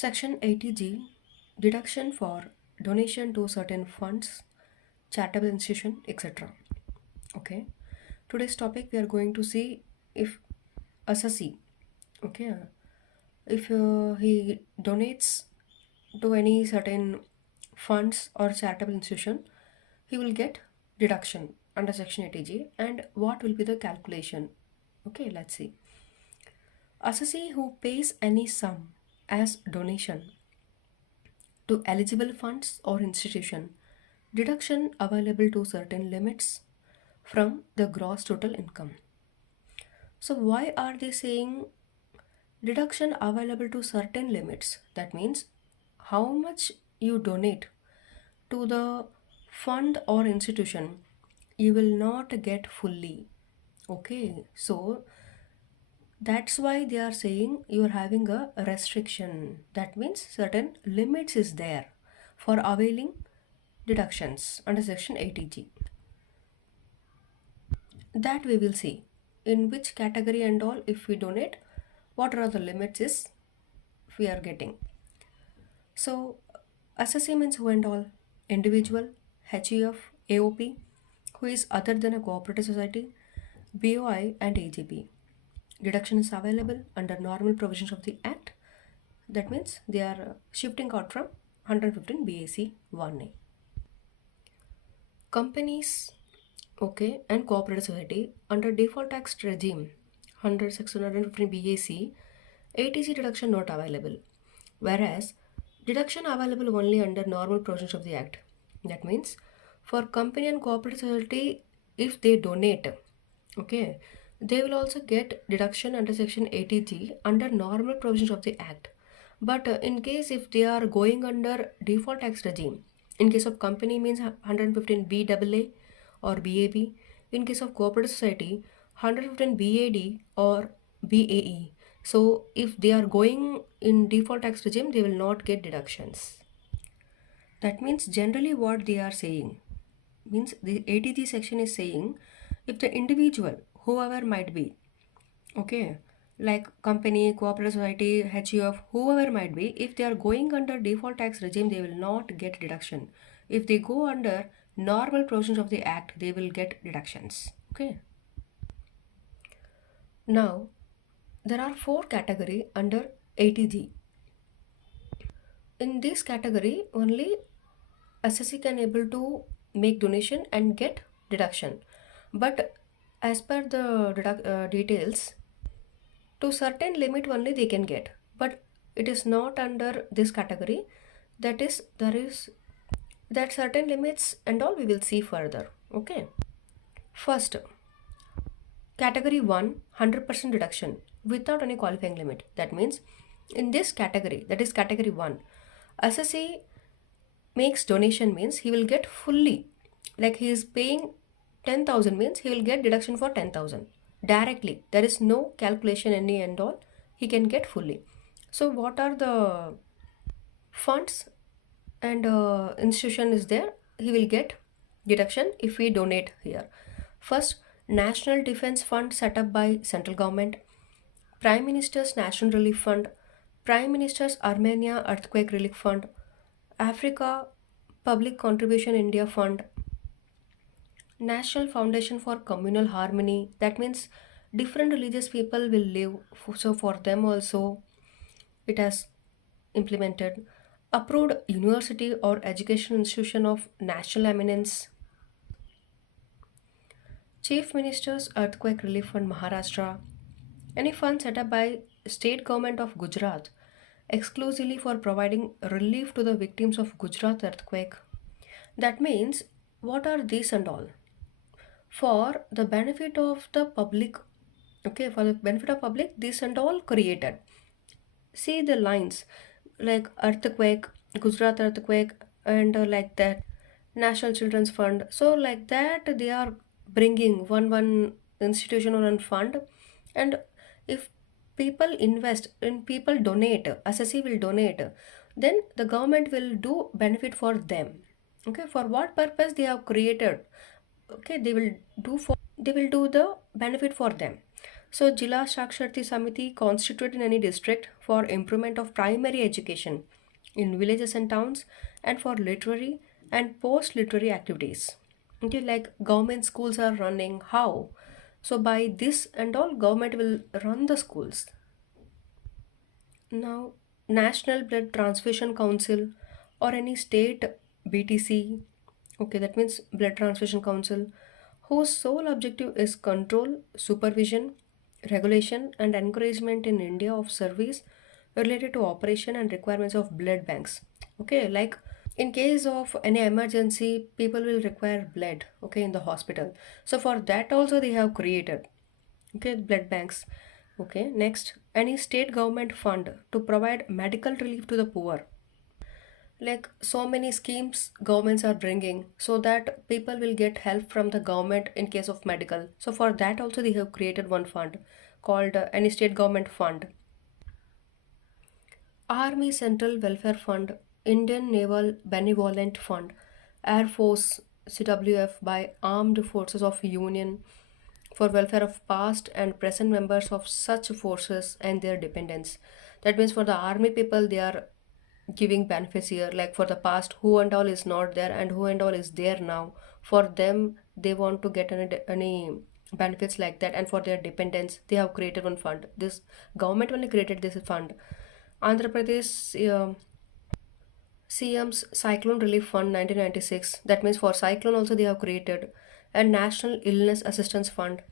Section 80G, deduction for donation to certain funds, charitable institution, etc. Okay. Today's topic we are going to see if assessee, okay, if he donates to any certain funds or charitable institution, he will get deduction under Section 80G, and what will be the calculation. Okay, let's see. Assessee who pays any sum as donation to eligible funds or institution, deduction available to certain limits from the gross total income. So why are they saying deduction available to certain limits? That means how much you donate to the fund or institution, you will not get fully. Okay, so that's why they are saying you are having a restriction. That means certain limits is there for availing deductions under Section 80G. That we will see in which category and all if we donate, what are the limits is we are getting. So assessee means who and all, individual, HUF, AOP, who is other than a cooperative society, BOI and AGP. Deduction is available under normal provisions of the Act. That means they are shifting out from 115 BAC 1A. Companies, okay, and cooperative society under default tax regime 100 615 BAC, ATC deduction not available, whereas deduction available only under normal provisions of the Act. That means for company and cooperative society, if they donate, okay, they will also get deduction under Section 80G under normal provisions of the Act. But in case if they are going under default tax regime, in case of company means 115 BAA or BAB, in case of cooperative society 115 BAD or BAE. So if they are going in default tax regime, they will not get deductions. That means generally what they are saying means the 80G section is saying if the individual, whoever might be, okay, like company, cooperative society, HUF, whoever might be, if they are going under default tax regime, they will not get deduction. If they go under normal provisions of the Act, they will get deductions. Okay. Now, there are 4 category under 80G. In this category, only assessee can able to make donation and get deduction. But as per the details, to certain limit only they can get. But it is not under this category. That is, there is that certain limits and all we will see further. Okay. First, category 1, 100% deduction without any qualifying limit. That means in this category, that is category 1, assessee makes donation means he will get fully, like he is paying 10,000 means he will get deduction for 10,000 directly. There is no calculation any and all. He can get fully. So what are the funds and institution is there? He will get deduction if we donate here. First, National Defense Fund set up by central government, Prime Minister's National Relief Fund, Prime Minister's Armenia Earthquake Relief Fund, Africa Public Contribution India Fund, National Foundation for Communal Harmony. That means different religious people will live, so for them also it has implemented. Approved university or education institution of national eminence, Chief Minister's Earthquake Relief Fund Maharashtra, any fund set up by state government of Gujarat exclusively for providing relief to the victims of Gujarat earthquake. That means what are these and all? For the benefit of the public, okay, for the benefit of public, this and all created. See the lines like earthquake, Gujarat earthquake, and like that, National Children's Fund. So like that, they are bringing one institution or one fund, and if people invest and people donate, assessee will donate, then the government will do benefit for them. Okay, for what purpose they have created? Okay, they will do the benefit for them. So Jila Saksharti Samiti constituted in any district for improvement of primary education in villages and towns and for literary and post-literary activities. Okay, like government schools are running. How? So by this and all, government will run the schools. Now, National Blood Transfusion Council or any state BTC, okay, that means Blood Transfusion Council, whose sole objective is control, supervision, regulation, and encouragement in India of service related to operation and requirements of blood banks. Okay, like in case of any emergency, people will require blood, okay, in the hospital. So for that also they have created, okay, blood banks. Okay, next, any state government fund to provide medical relief to the poor. Like so many schemes governments are bringing so that people will get help from the government in case of medical. So for that also they have created one fund called any state government fund. Army Central Welfare Fund, Indian Naval Benevolent Fund, Air Force CWF by Armed Forces of Union for welfare of past and present members of such forces and their dependents. That means for the army people they are giving benefits here, like for the past who and all is not there and who and all is there now. For them they want to get any benefits like that, and for their dependents they have created one fund. This government only created this fund. Andhra Pradesh CM's Cyclone Relief Fund 1996. That means for cyclone also they have created. And National Illness Assistance Fund,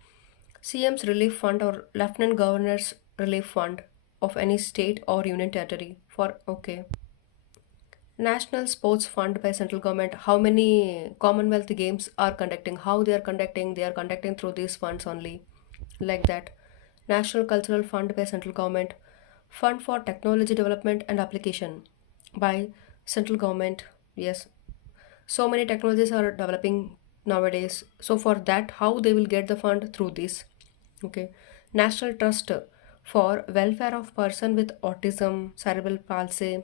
CM's Relief Fund or Lieutenant Governor's Relief Fund of any state or union territory for, okay. National Sports Fund by central government. How many Commonwealth Games are conducting? How they are conducting? They are conducting through these funds only, like that. National Cultural Fund by central government. Fund for Technology Development and Application by central government. Yes, so many technologies are developing nowadays. So for that, how they will get the fund? Through this. Okay. National Trust for welfare of person with autism, cerebral palsy,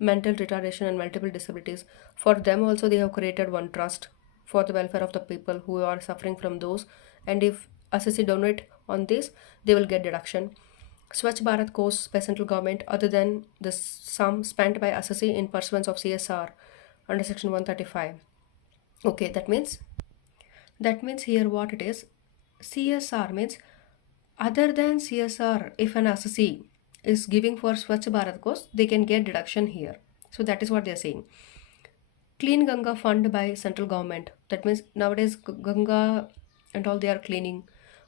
mental retardation and multiple disabilities. For them also they have created one trust for the welfare of the people who are suffering from those, and if assessee donate on this they will get deduction. Swachh Bharat course by central government other than the sum spent by assessee in pursuance of CSR under section 135. Okay, that means here what it is, CSR means other than CSR, if an assessee is giving for Swachh Bharat course, they can get deduction here. So that is what they are saying. Clean Ganga fund by central government. That means nowadays Ganga and all they are cleaning.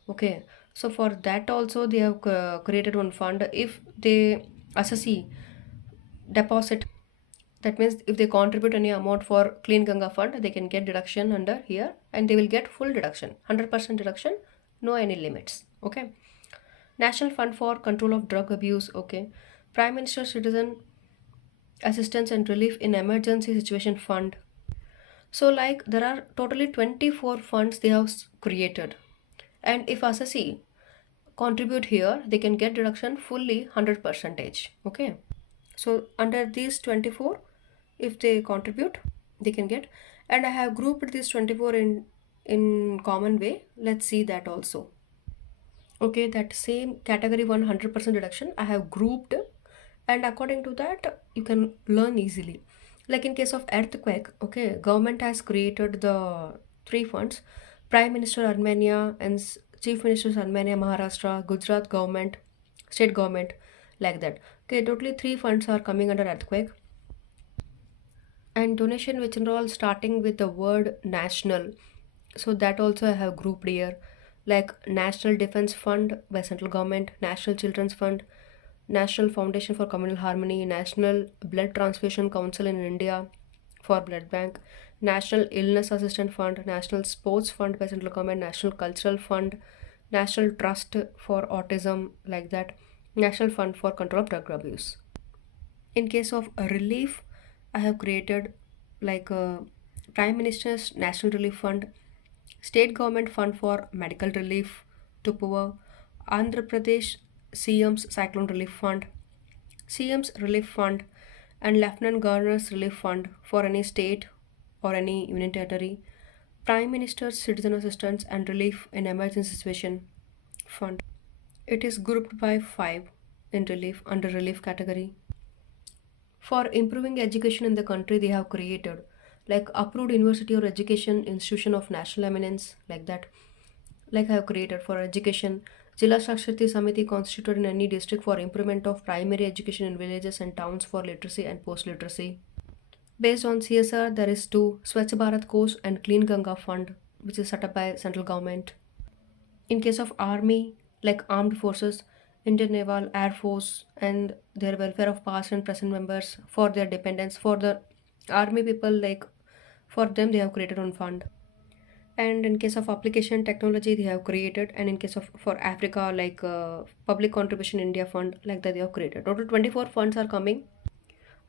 Okay. So for that also they have created one fund. If they assessee deposit, that means if they contribute any amount for Clean Ganga fund, they can get deduction under here and they will get full deduction, 100% deduction, no any limits. Okay. National Fund for Control of Drug Abuse. Okay. Prime Minister Citizen Assistance and Relief in Emergency Situation Fund. So like there are totally 24 funds they have created. And if assessee contribute here, they can get deduction fully 100 percentage. Okay. So under these 24, if they contribute, they can get. And I have grouped these 24 in common way. Let's see that also. Okay, that same category 100% deduction I have grouped, and according to that you can learn easily. Like in case of earthquake, okay, government has created the three funds: Prime Minister Armenia and Chief Ministers Armenia, Maharashtra, Gujarat government, state government, like that. Okay, totally three funds are coming under earthquake. And donation which involve starting with the word national, so that also I have grouped here, like National Defense Fund by central government, National Children's Fund, National Foundation for Communal Harmony, National Blood Transfusion Council in India for blood bank, National Illness Assistance Fund, National Sports Fund by central government, National Cultural Fund, National Trust for Autism, like that, National Fund for Control of Drug Abuse. In case of relief, I have created like Prime Minister's National Relief Fund, State Government Fund for Medical Relief to Poor, Andhra Pradesh CM's Cyclone Relief Fund, CM's Relief Fund, and Lieutenant Governor's Relief Fund for any state or any union territory, Prime Minister's Citizen Assistance and Relief in Emergency Situation, fund. It is grouped by 5 in relief under relief category. For improving education in the country, they have created like approved university or education institution of national eminence, like that. Like I have created for education, Jilla Shakshati Samiti constituted in any district for improvement of primary education in villages and towns for literacy and post literacy. Based on CSR, there is two Swachh Bharat Course and Clean Ganga Fund, which is set up by central government. In case of army, like armed forces, Indian Naval, Air Force, and their welfare of past and present members for their dependents, for the army people, like for them, they have created one fund. And in case of application technology, they have created, and in case of for Africa, like public contribution India fund, like that they have created. Total 24 funds are coming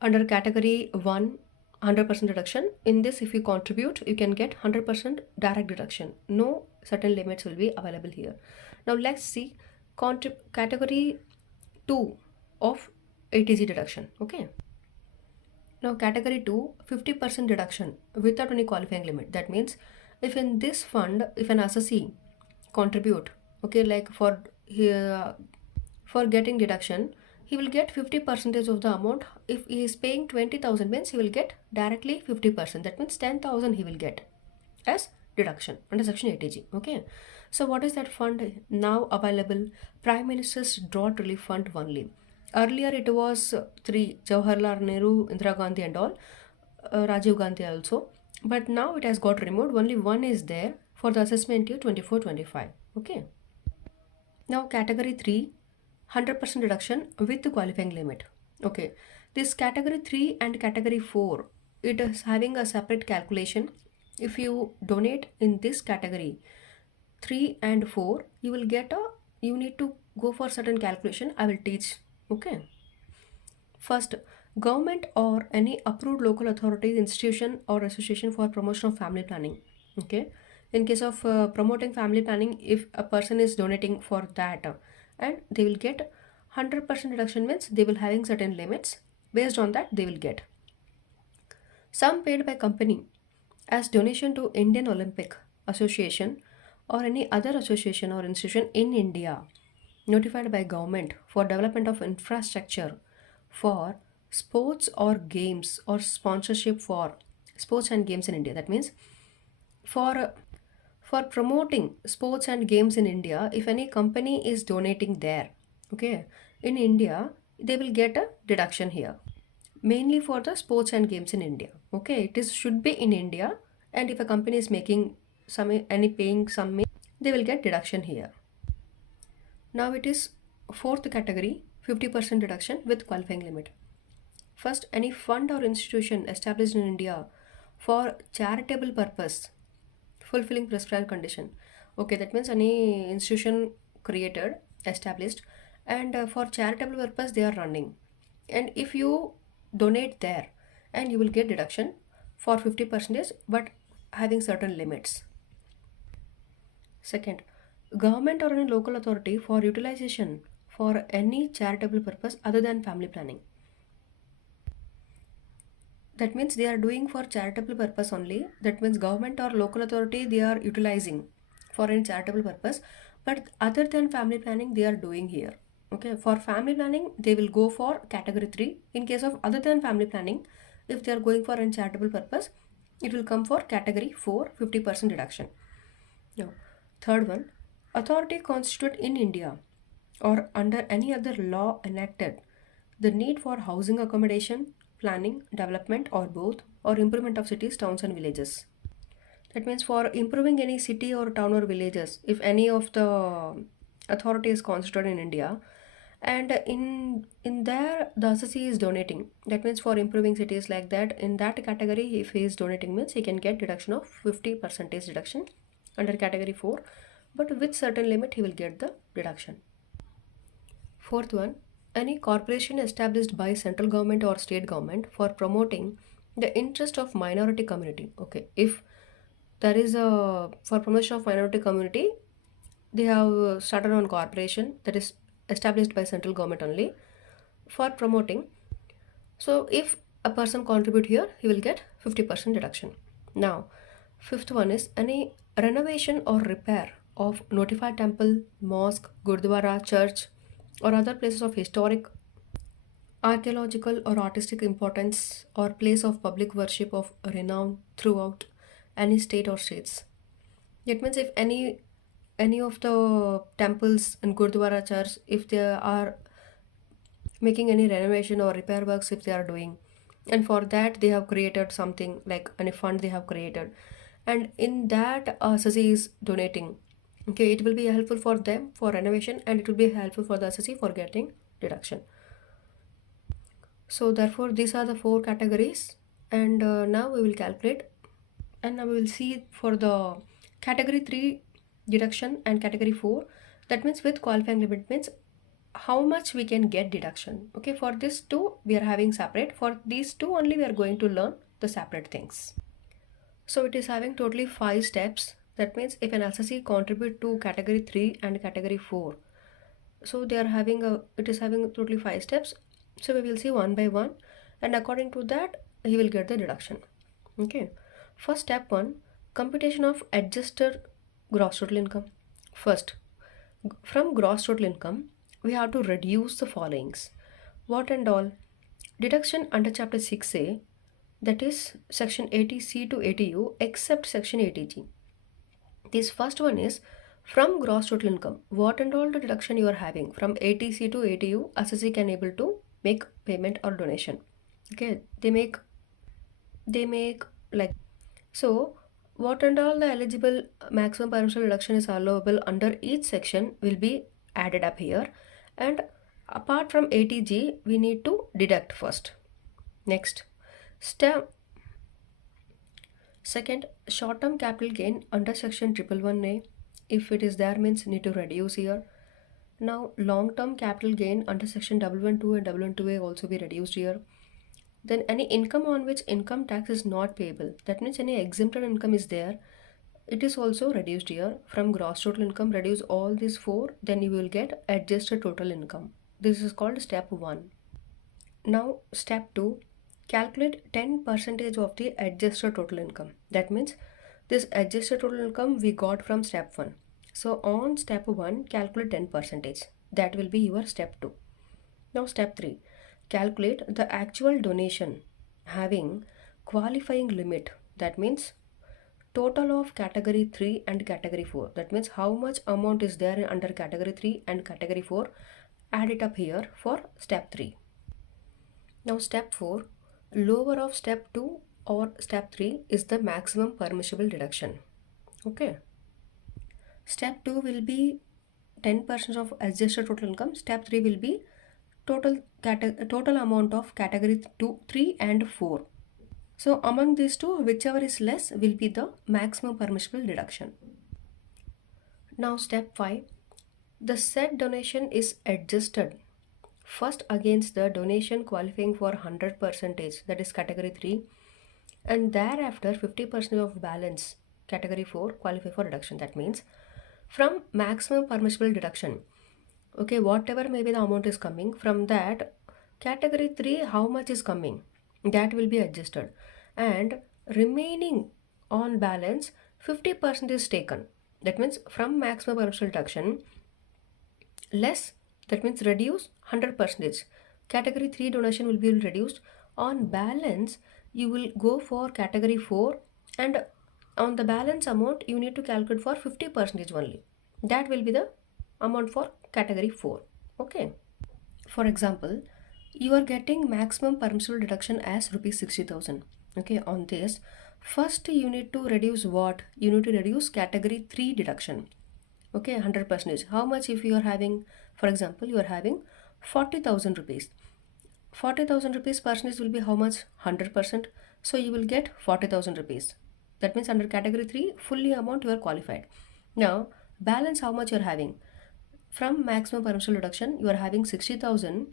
under category 1, 100% deduction. In this, if you contribute, you can get 100% direct deduction. No certain limits will be available here. Now let's see category 2 of ATG deduction. Okay. Now category 2, 50% deduction without any qualifying limit. That means if in this fund, if an assessee contribute, okay, like here for getting deduction, he will get 50 percentage of the amount. If he is paying 20,000 means he will get directly 50%. That means 10,000 he will get as deduction under section 80G. Okay. So what is that fund now available? Prime Minister's Drought Relief Fund only. Earlier it was three, Jawaharlal Nehru, Indira Gandhi and all, Rajiv Gandhi also. But now it has got removed. Only one is there for the assessment year 24-25. Okay. Now category 3, 100% reduction with the qualifying limit. Okay. This category 3 and category 4, it is having a separate calculation. If you donate in this category 3 and 4, you will get you need to go for certain calculation. I will teach. Okay. First, government or any approved local authority, institution or association for promotion of family planning. Okay. In case of promoting family planning, if a person is donating for that, and they will get 100% reduction means they will having certain limits. Based on that, they will get some paid by company as donation to Indian Olympic Association or any other association or institution in India notified by government for development of infrastructure for sports or games or sponsorship for sports and games in India. That means for for promoting sports and games in India, if any company is donating there, okay, in India, they will get a deduction here. Mainly for the sports and games in India. Okay, it is should be in India, and if a company is making some any paying some, they will get deduction here. Now it is fourth category, 50% deduction with qualifying limit. First, any fund or institution established in India for charitable purpose, fulfilling prescribed condition. Okay, that means any institution created, established, and for charitable purpose they are running. And if you donate there, and you will get deduction for 50%, but having certain limits. Second, government or any local authority for utilization for any charitable purpose other than family planning. That means they are doing for charitable purpose only. That means government or local authority they are utilizing for any charitable purpose, but other than family planning they are doing here. Okay, for family planning they will go for category 3. In case of other than family planning, if they are going for any charitable purpose, it will come for category 4, 50% reduction. Now, third one, authority constituted in India or under any other law enacted, the need for housing accommodation, planning, development, or both, or improvement of cities, towns, and villages. That means for improving any city or town or villages, if any of the authority is constituted in India, and in there the assessee is donating. That means for improving cities like that, in that category, if he is donating means he can get deduction of 50% deduction under category 4, but with certain limit he will get the deduction. Fourth one, any corporation established by central government or state government for promoting the interest of minority community. Okay, if there is a for promotion of minority community, they have started on corporation that is established by central government only for promoting. So if a person contribute here, he will get 50% deduction. Now, fifth one is any renovation or repair of notified temple, mosque, gurdwara, church, or other places of historic, archaeological, or artistic importance, or place of public worship of renown throughout any state or states. That means if any of the temples and gurdwara church, if they are making any renovation or repair works, if they are doing, and for that they have created something like any fund they have created, and in that SSC is donating, okay, it will be helpful for them for renovation, and it will be helpful for the SSC for getting deduction. So therefore these are the four categories, and now we will calculate, and now we will see for the category 3 deduction and category 4, that means with qualifying limit means how much we can get deduction. Okay, for this two we are having separate, for these two only we are going to learn the separate things. So it is having totally 5 steps. That means if an LCC contribute to category 3 and category 4, so they are having a, it is having totally 5 steps. So we will see one by one, and according to that he will get the deduction. Okay, first step 1, computation of adjusted gross total income. First, from gross total income we have to reduce the followings. What and all? Deduction under chapter 6a, that is section 80C to 80U except section 80G. This first one is from gross total income. What and all the deduction you are having from 80C to 80U, assessee can able to make payment or donation. Okay, they make like, so what and all the eligible maximum permissible deduction is allowable under each section will be added up here, and apart from 80G we need to deduct first. Next step, second, short-term capital gain under section 111A, if it is there means need to reduce here. Now long-term capital gain under section 112 and 112A also be reduced here. Then any income on which income tax is not payable, that means any exempted income is there, it is also reduced here. From gross total income reduce all these four, then you will get adjusted total income. This is called step 1. Now step 2, calculate 10% of the adjusted total income. That means this adjusted total income we got from step 1. So on step 1 calculate 10%. That will be your step 2. Now step 3, calculate the actual donation having qualifying limit. That means total of category 3 and category 4. That means how much amount is there under category 3 and category 4. Add it up here for step 3. Now step 4, lower of step 2 or step 3 is the maximum permissible deduction. Okay. Step 2 will be 10% of adjusted total income. Step 3 will be total amount of category 2, 3 and 4. So among these two, whichever is less will be the maximum permissible deduction. Now step 5, the said donation is adjusted first against the donation qualifying for 100%, that is category 3, and thereafter 50% of balance category 4 qualify for deduction. That means from maximum permissible deduction, okay, whatever maybe the amount is coming from that category 3, how much is coming, that will be adjusted, and remaining on balance 50% is taken. That means from maximum permissible deduction less, that means reduce 100%. Category 3 donation will be reduced. On balance you will go for category 4, and on the balance amount you need to calculate for 50% only. That will be the amount for category 4. Okay, for example, you are getting maximum permissible deduction as rupees 60,000. Okay, on this first you need to reduce what? You need to reduce category 3 deduction. Okay, 100%. How much if you are having, for example, you are having 40,000 rupees. 40,000 rupees percentage will be how much? 100%. So you will get 40,000 rupees. That means under category 3 fully amount you are qualified. Now balance how much you are having. From maximum permissible deduction you are having 60,000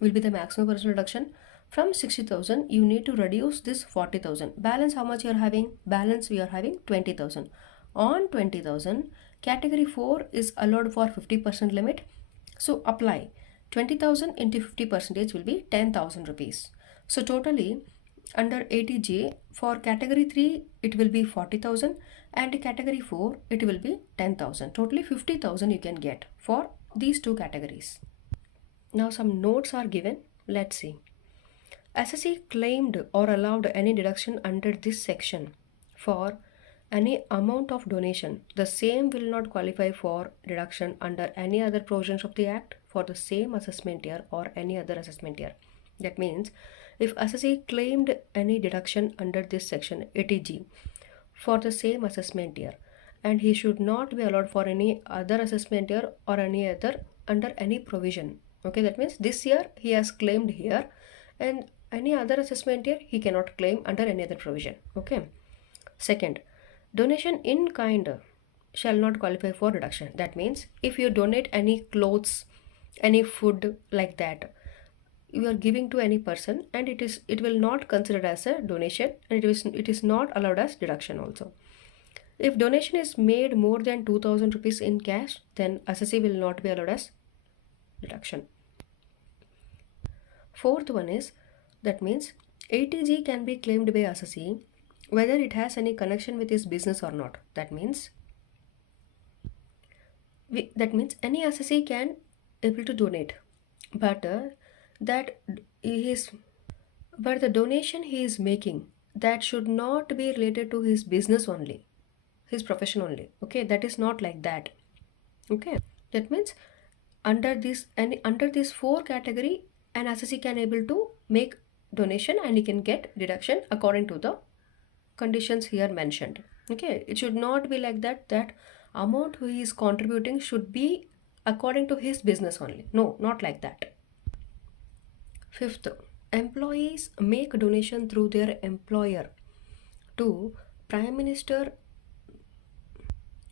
will be the maximum permissible deduction. From 60,000 you need to reduce this 40,000. Balance how much you are having? Balance we are having 20,000. On 20,000 category 4 is allowed for 50% limit, so apply 20,000 into 50% will be 10,000 rupees. So totally Under 80G, for category 3 it will be 40,000, and category 4 it will be 10,000. Totally 50,000 you can get for these two categories. Now some notes are given. Let's see. SSE claimed or allowed any deduction under this section for any amount of donation. The same will not qualify for deduction under any other provisions of the Act for the same assessment year or any other assessment year. That means if SSE claimed any deduction under this section 80G for the same assessment year, and he should not be allowed for any other assessment year or any other under any provision. Okay, that means this year he has claimed here, and any other assessment year he cannot claim under any other provision. Okay. Second, donation in kind shall not qualify for deduction. That means if you donate any clothes, any food like that, you are giving to any person, and it will not considered as a donation, and it is not allowed as deduction also. If donation is made more than 2000 rupees in cash, then assessee will not be allowed as deduction. Fourth one is, that means 80G can be claimed by assessee whether it has any connection with his business or not. That means any assessee can able to donate, but that is but the donation he is making, that should not be related to his business only, his profession only. Okay, that is not like that. Okay, that means under this four category, an assessee can able to make donation and he can get deduction according to the conditions here mentioned. Okay, it should not be like that amount he is contributing should be according to his business only. No, not like that. Fifth, employees make donation through their employer to Prime Minister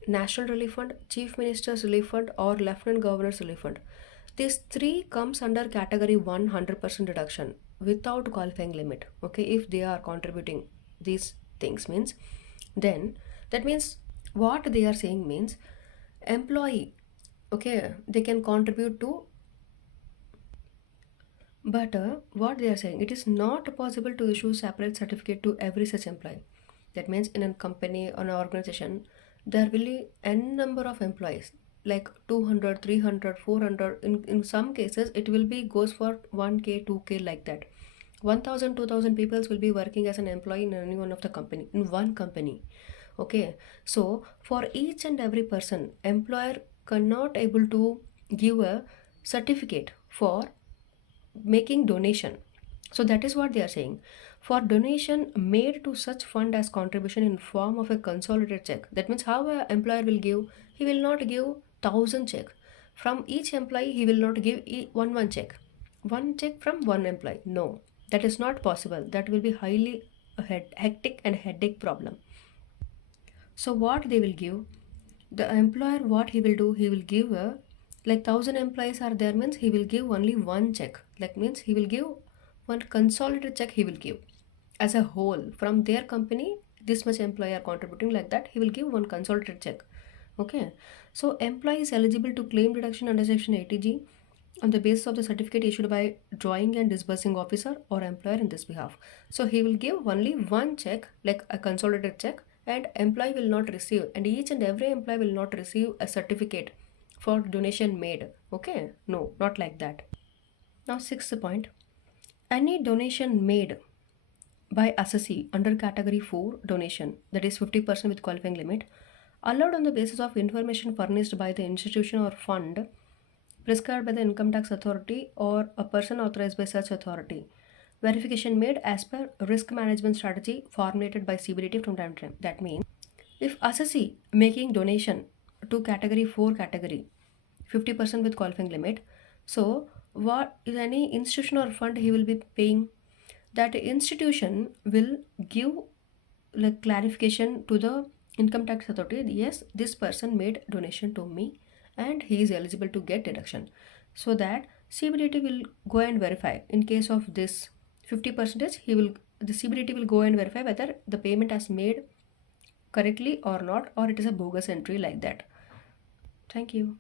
National Relief Fund, Chief Minister's Relief Fund, or Lieutenant Governor's Relief Fund. These three comes under category 100% deduction without qualifying limit. Okay, if they are contributing these things means, then that means what they are saying means employee, okay, they can contribute to, but what they are saying, it is not possible to issue separate certificate to every such employee. That means in a company or an organization, there will be n number of employees, like 200, 300, 400. In some cases, it will be goes for 1K, 2K like that. 1000, 2000 people will be working as an employee in any one of the company, in one company. Okay, so for each and every person, employer cannot able to give a certificate for making donation. So that is what they are saying. For donation made to such fund as contribution in form of a consolidated check. That means how a employer will give, he will not give 1000 check. From each employee, he will not give one check. One check from one employee. No, that is not possible. That will be highly hectic and headache problem. So what they will give, the employer, what he will do, he will give a, like 1000 employees are there means he will give only one check. Like means he will give one consolidated check, he will give as a whole from their company, this much employee are contributing, like that he will give one consolidated check. Okay, so employee is eligible to claim deduction under section 80G on the basis of the certificate issued by drawing and disbursing officer or employer in this behalf. So he will give only one check, like a consolidated check, and employee will not receive, and each and every employee will not receive a certificate for donation made. Okay, no, not like that. Now sixth point, any donation made by assessee under category 4 donation, that is 50% with qualifying limit, allowed on the basis of information furnished by the institution or fund prescribed by the income tax authority or a person authorized by such authority. Verification made as per risk management strategy formulated by CBDT from time to time. That means if assessee making donation to category 4 category 50% with qualifying limit, so what is any institution or fund he will be paying, that institution will give like clarification to the income tax authority, yes, this person made donation to me and he is eligible to get deduction. So that CBDT will go and verify in case of this 50%, the CBDT will go and verify whether the payment has made correctly or not, or it is a bogus entry like that. Thank you.